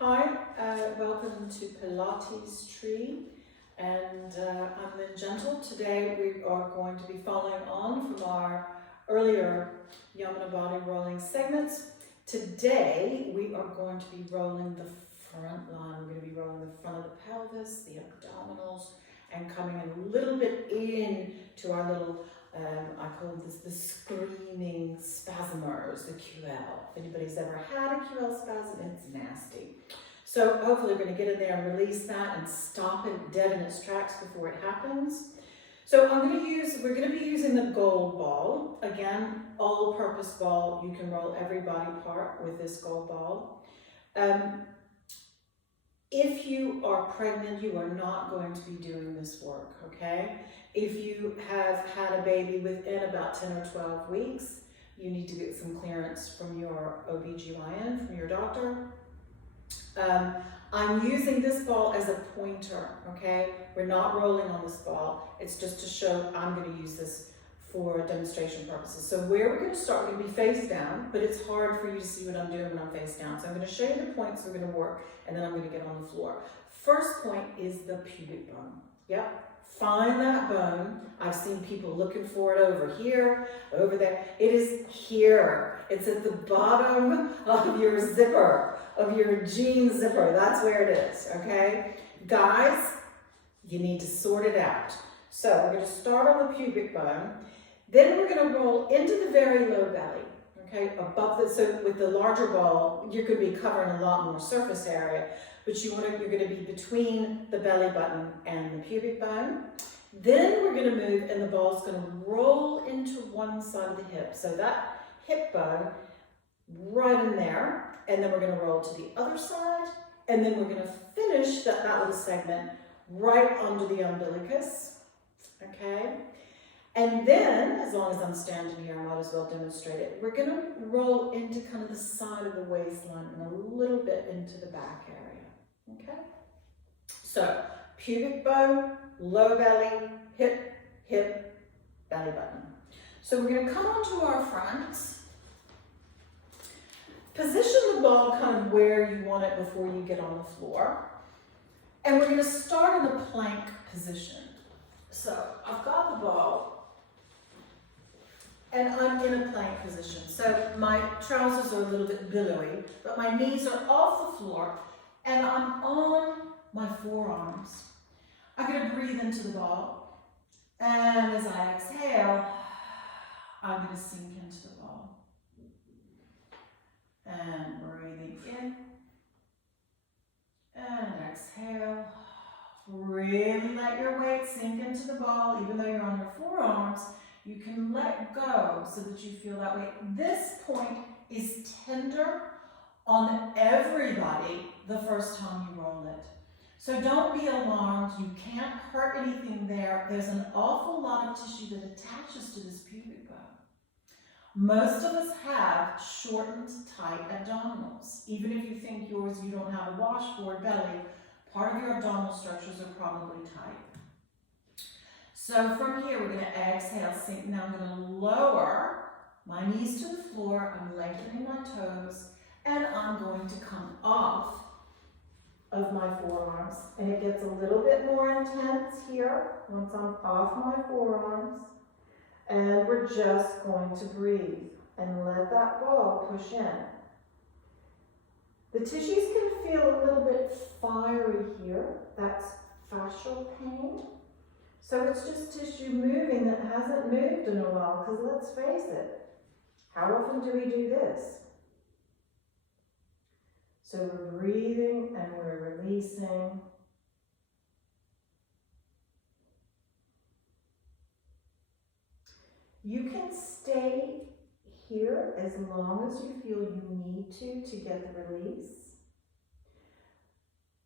Hi, welcome to Pilates Tree, and I'm Lynne Gentle. Today we are going to be following on from our earlier Yamuna body rolling segments. Today we are going to be rolling the front line. We're going to be rolling the front of the pelvis, the abdominals, and coming a little bit in to our little I call this the screaming spasmers, the QL. If anybody's ever had a QL spasm, it's nasty. So hopefully we're going to get in there and release that and stop it dead in its tracks before it happens. So we're going to be using the gold ball. Again, all-purpose ball. You can roll every body part with this gold ball. If you are pregnant, you are not going to be doing this work, okay? If you have had a baby within about 10 or 12 weeks, you need to get some clearance from your OBGYN, from your doctor. I'm using this ball as a pointer, okay? We're not rolling on this ball. It's just to show I'm going to use this for demonstration purposes. So where we're going to start, we're going to be face down, but it's hard for you to see what I'm doing when I'm face down. So I'm going to show you the points we're going to work, and then I'm going to get on the floor. First point is the pubic bone. Yep. Find that bone. I've seen people looking for it over here, over there. It is here. It's at the bottom of your zipper, of your jean zipper. That's where it is, okay? Guys, you need to sort it out. So we're going to start on the pubic bone. Then we're going to roll into the very low belly, okay? So with the larger ball, you're going to be covering a lot more surface area, but you're going to be between the belly button and the pubic bone. Then we're going to move, and the ball's going to roll into one side of the hip. So that hip bone right in there, and then we're going to roll to the other side, and then we're going to finish that little segment right under the umbilicus, okay? And then, as long as I'm standing here, I might as well demonstrate it. We're going to roll into kind of the side of the waistline and a little bit into the back area, okay? So, pubic bone, low belly, hip, belly button. So we're going to come onto our fronts. Position the ball kind of where you want it before you get on the floor. And we're going to start in a plank position. So I've got the ball, and I'm in a plank position. So my trousers are a little bit billowy, but my knees are off the floor, and I'm on my forearms. I'm going to breathe into the ball, and as I exhale, I'm going to sink into the ball. And breathing in, and exhale. Really let your weight sink into the ball. Even though you're on your forearms, you can let go so that you feel that weight. This point is tender on everybody the first time you roll it. So don't be alarmed. You can't hurt anything there. There's an awful lot of tissue that attaches to this pubic bone. Most of us have shortened, tight abdominals. Even if you think you don't have a washboard belly, part of your abdominal structures are probably tight. So from here, we're going to exhale, sink. Now I'm going to lower my knees to the floor. I'm lengthening my toes, and I'm going to come off of my forearms. And it gets a little bit more intense here once I'm off my forearms. And we're just going to breathe and let that ball push in. The tissues can feel a little bit fiery here. That's fascial pain. So it's just tissue moving that hasn't moved in a while, because let's face it, how often do we do this? So we're breathing and we're releasing. You can stay here as long as you feel you need to get the release.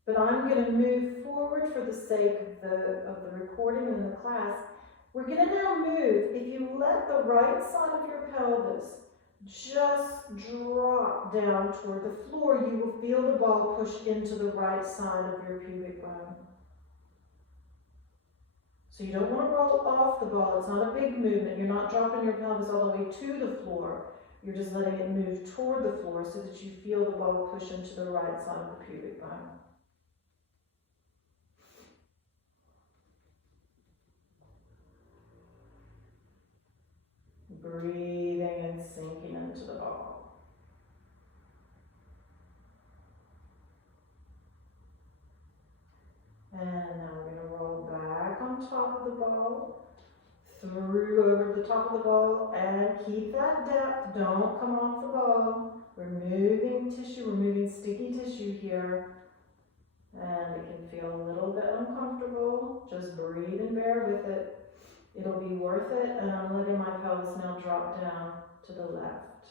But I'm going to move forward for the sake of the recording and the class. We're going to now move. If you let the right side of your pelvis just drop down toward the floor, you will feel the ball push into the right side of your pubic bone. So you don't want to roll off the ball. It's not a big movement. You're not dropping your pelvis all the way to the floor. You're just letting it move toward the floor so that you feel the ball push into the right side of the pubic bone. Breathing and sinking into the ball. And now we're going to roll back on top of the ball, through over the top of the ball, and keep that depth. Don't come off the ball. We're moving tissue, we're moving sticky tissue here. And it can feel a little bit uncomfortable. Just breathe and bear with it. It'll be worth it, and I'm letting my pelvis now drop down to the left.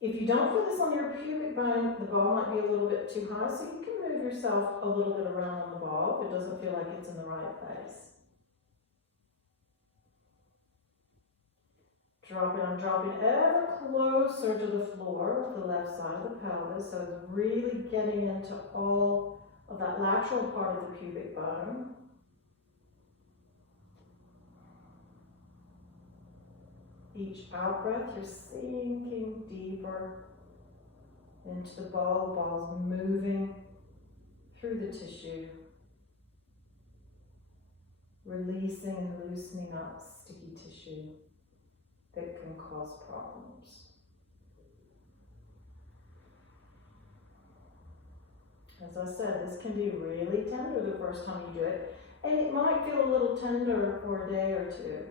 If you don't feel this on your pubic bone, the ball might be a little bit too high, so you can move yourself a little bit around on the ball if it doesn't feel like it's in the right place. I'm dropping ever closer to the floor with the left side of the pelvis, so it's really getting into all of that lateral part of the pubic bone. Each out breath, you're sinking deeper into the ball. The ball's moving through the tissue, releasing and loosening up sticky tissue that can cause problems. As I said, this can be really tender the first time you do it, and it might feel a little tender for a day or two.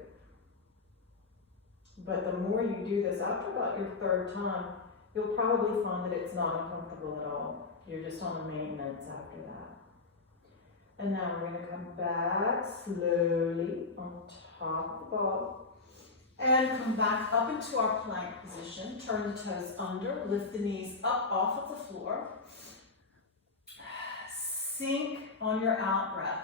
But the more you do this, after about your third time, you'll probably find that it's not uncomfortable at all. You're just on a maintenance after that. And now we're going to come back slowly on top of the ball. And come back up into our plank position. Turn the toes under, lift the knees up off of the floor. Sink on your out breath.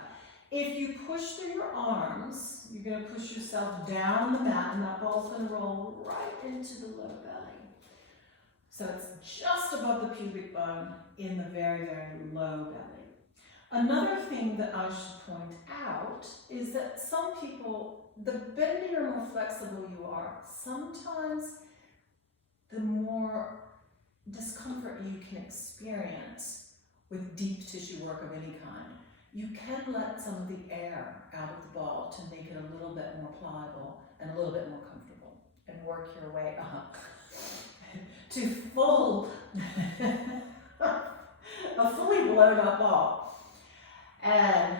If you push through your arms, you're going to push yourself down the mat, and that ball's going to roll right into the low belly. So it's just above the pubic bone in the very, very low belly. Another thing that I should point out is that some people, the bendier and more flexible you are, sometimes the more discomfort you can experience with deep tissue work of any kind. You can let some of the air out of the ball to make it a little bit more pliable and a little bit more comfortable, and work your way up to a fully blown up ball. And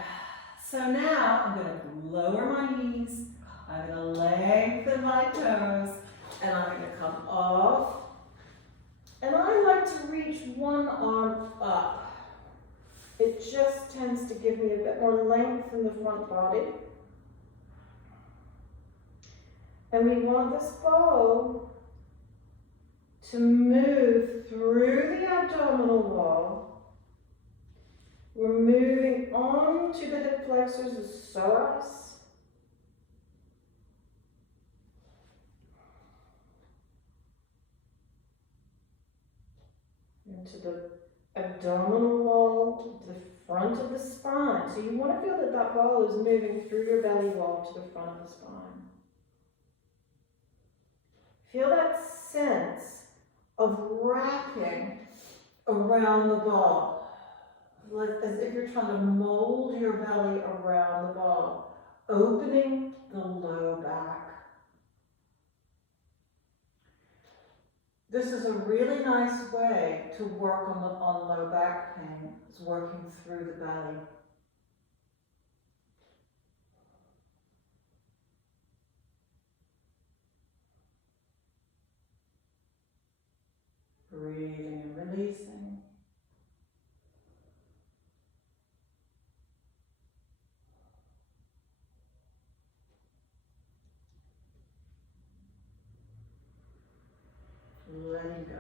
so now I'm going to lower my knees, I'm going to lengthen my toes, and I'm going to come off. And I like to reach one arm up. It just tends to give me a bit more length in the front body. And we want this ball to move through the abdominal wall. We're moving on to the hip flexors, the psoas. Into the abdominal wall, the front of the spine. So you want to feel that that ball is moving through your belly wall to the front of the spine. Feel that sense of wrapping around the ball, like as if you're trying to mold your belly around the ball, opening the low back. This is a really nice way to work on low back pain. It's working through the belly. Breathing and releasing. Letting go.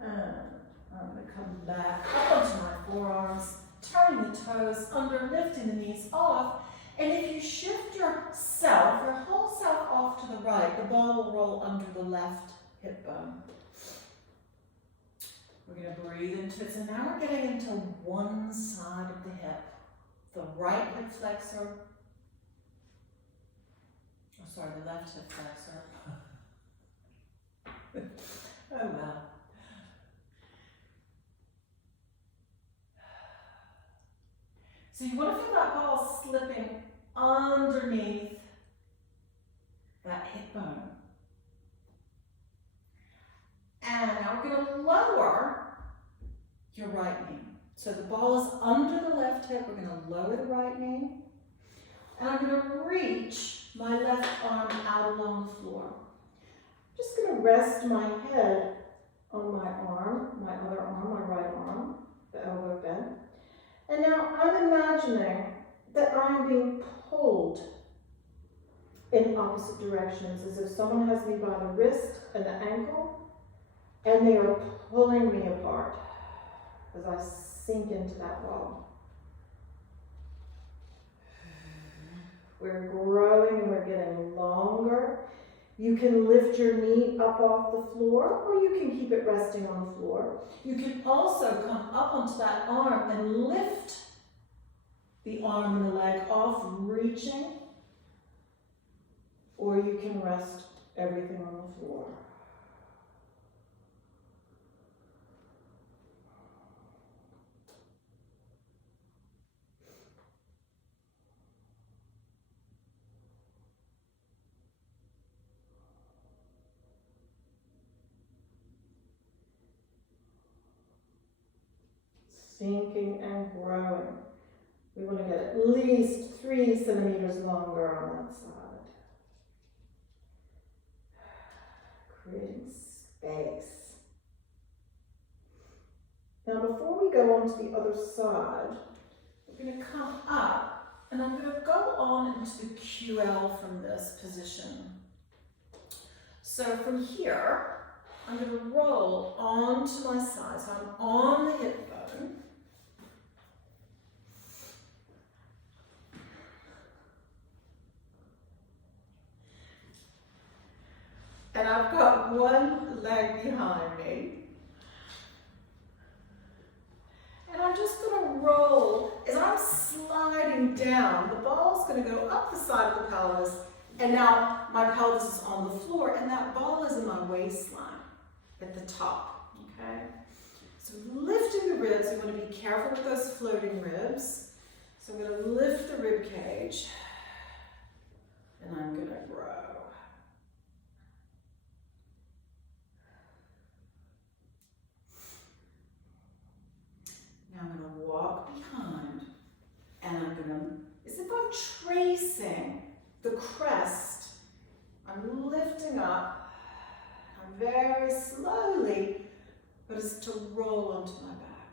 And I'm going to come back up onto my forearms, turning the toes under, lifting the knees off. And if you shift yourself, your whole self off to the right, the ball will roll under the left hip bone. We're going to breathe into it. So now we're getting into one side of the hip. The right hip flexor. Oh, sorry, the left hip flexor. Oh, well. So you want to feel that ball slipping underneath that hip bone. And now we're going to lower your right knee. So the ball is under the left hip. We're going to lower the right knee. And I'm going to reach my left arm out along the floor. I'm just going to rest my head on my arm, my other arm, my right arm, the elbow bent. And now I'm imagining that I'm being pulled in opposite directions, as if someone has me by the wrist and the ankle, and they are pulling me apart as I sink into that wall. We're growing and we're getting longer. You can lift your knee up off the floor, or you can keep it resting on the floor. You can also come up onto that arm and lift the arm and the leg off, reaching, or you can rest everything on the floor. Sinking and growing. We want to get at least 3 centimeters longer on that side. Creating space. Now before we go on to the other side, we're going to come up and I'm going to go on into the QL from this position. So from here, I'm going to roll onto my side. So I'm on the hip bone. And I've got one leg behind me. And I'm just going to roll. As I'm sliding down, the ball's going to go up the side of the pelvis. And now my pelvis is on the floor, and that ball is in my waistline at the top, okay? So lifting the ribs, you want to be careful with those floating ribs. So I'm going to lift the rib cage, and I'm going to grow. Now I'm going to walk behind, and I'm going to, as if I'm tracing the crest, I'm lifting up, I'm very slowly, but it's to roll onto my back.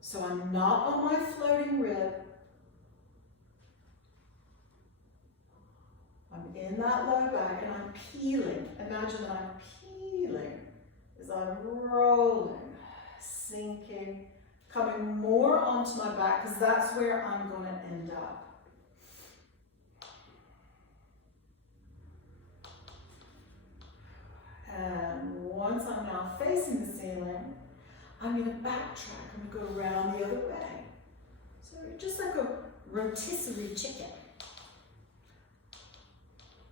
So I'm not on my floating rib. I'm in that low back and I'm peeling. Imagine that I'm peeling as I'm rolling, sinking, coming more onto my back because that's where I'm going to end up. And once I'm now facing the ceiling, I'm going to backtrack. I'm going to go around the other way. So just like a rotisserie chicken.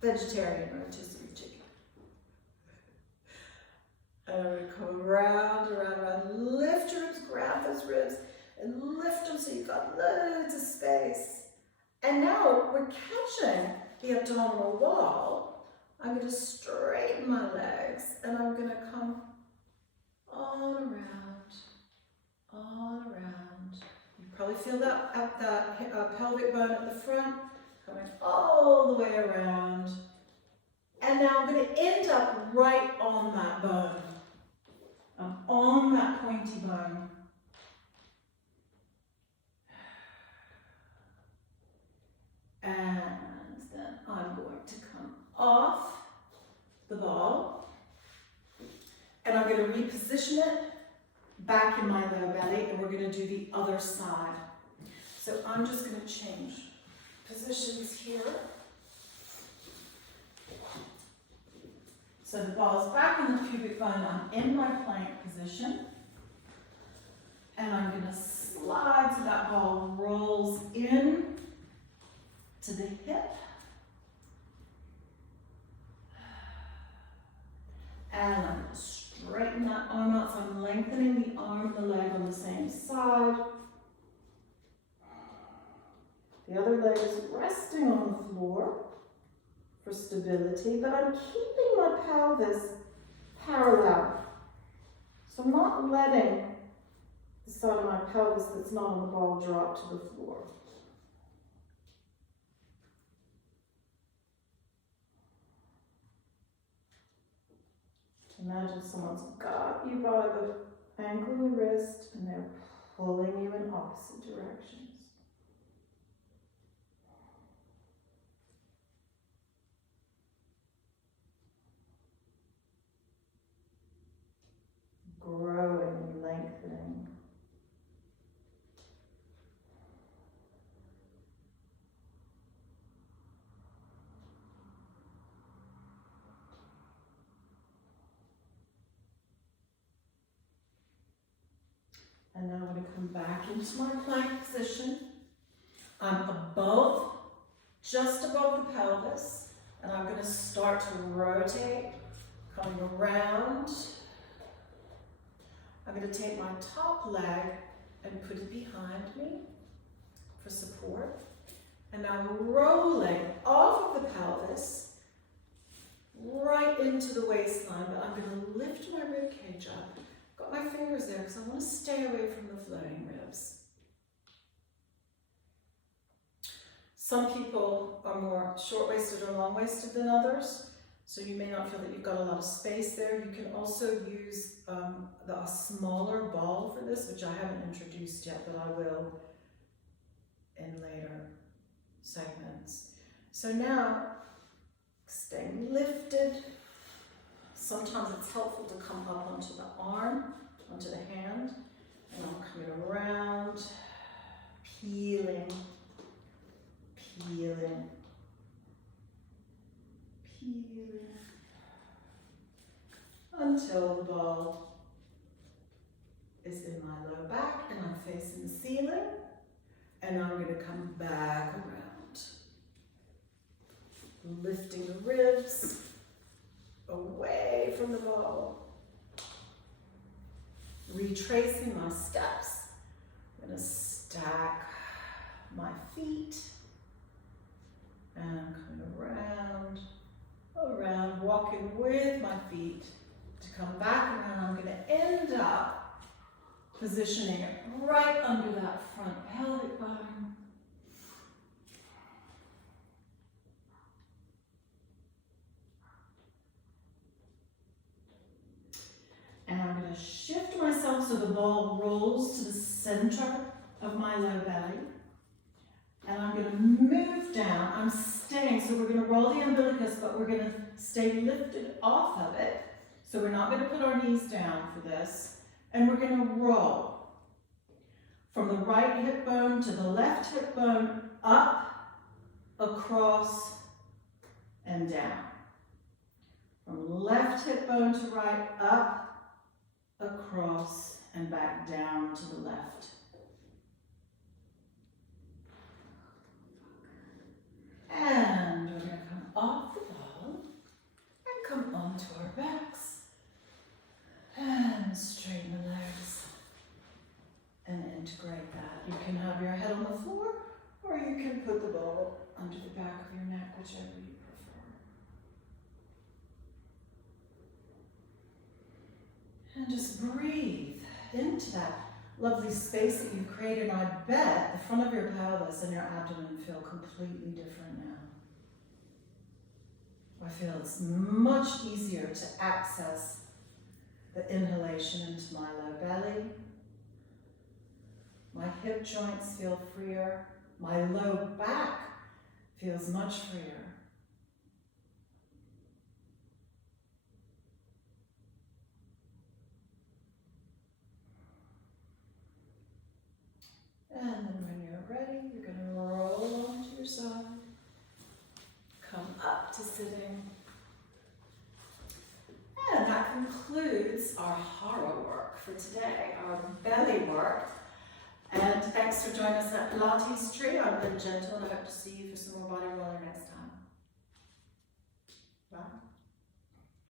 Vegetarian rotisserie chicken. And I'm going to come around, lift your ribs, grab those ribs, and lift them so you've got loads of space. And now we're catching the abdominal wall. I'm going to straighten my legs and I'm going to come on around. You probably feel that at that pelvic bone at the front, coming all the way around. And now I'm going to end up right on that bone. I'm on that pointy bone. And then I'm going to come off the ball, and I'm going to reposition it back in my low belly, and we're going to do the other side. So I'm just going to change positions here. So So the ball's back in the pubic bone. I'm in my plank position. And I'm going to slide so that ball rolls in to the hip. And I'm going to straighten that arm out. So I'm lengthening the arm and the leg on the same side. The other leg is resting on the floor for stability, but I'm keeping my pelvis parallel. So I'm not letting the side of my pelvis that's not on the ball drop to the floor. Imagine someone's got you by the ankle and wrist and they're pulling you in opposite directions. Growing and lengthening. And now I'm going to come back into my plank position. I'm above, just above the pelvis, and I'm going to start to rotate, coming around. I'm going to take my top leg and put it behind me for support. And I'm rolling off of the pelvis right into the waistline, but I'm going to lift my ribcage up. Got my fingers there because I want to stay away from the floating ribs. Some people are more short-waisted or long-waisted than others, so you may not feel that you've got a lot of space there. You can also use a smaller ball for this, which I haven't introduced yet, but I will in later segments. So now, staying lifted. Sometimes it's helpful to come up onto the arm, onto the hand, and I'm coming around, peeling, peeling, peeling, until the ball is in my low back and I'm facing the ceiling, and I'm going to come back around, lifting the ribs away from the ball, retracing my steps. I'm going to stack my feet, and I'm coming around, walking with my feet to come back around. I'm going to end up positioning it right under that front pelvic bone. And I'm going to shift myself so the ball rolls to the center of my low belly. And I'm going to move down. I'm staying, so we're going to roll the umbilicus, but we're going to stay lifted off of it. So we're not going to put our knees down for this. And we're going to roll from the right hip bone to the left hip bone, up, across, and down. From left hip bone to right, up, across, and back down to the left. And we're going to come off the ball and come onto our backs. And straighten the legs and integrate that. You can have your head on the floor, or you can put the ball under the back of your neck, whichever you prefer. And just breathe into that lovely space that you've created. And I bet the front of your pelvis and your abdomen feel completely different now. I feel it's much easier to access the inhalation into my low belly. My hip joints feel freer. My low back feels much freer. And then when you're ready, you're going to roll onto your side, come up to sitting, horror work for today, our belly work. And thanks for joining us at Pilates Tree. I'm Lynne Gentle, and I hope to see you for some more body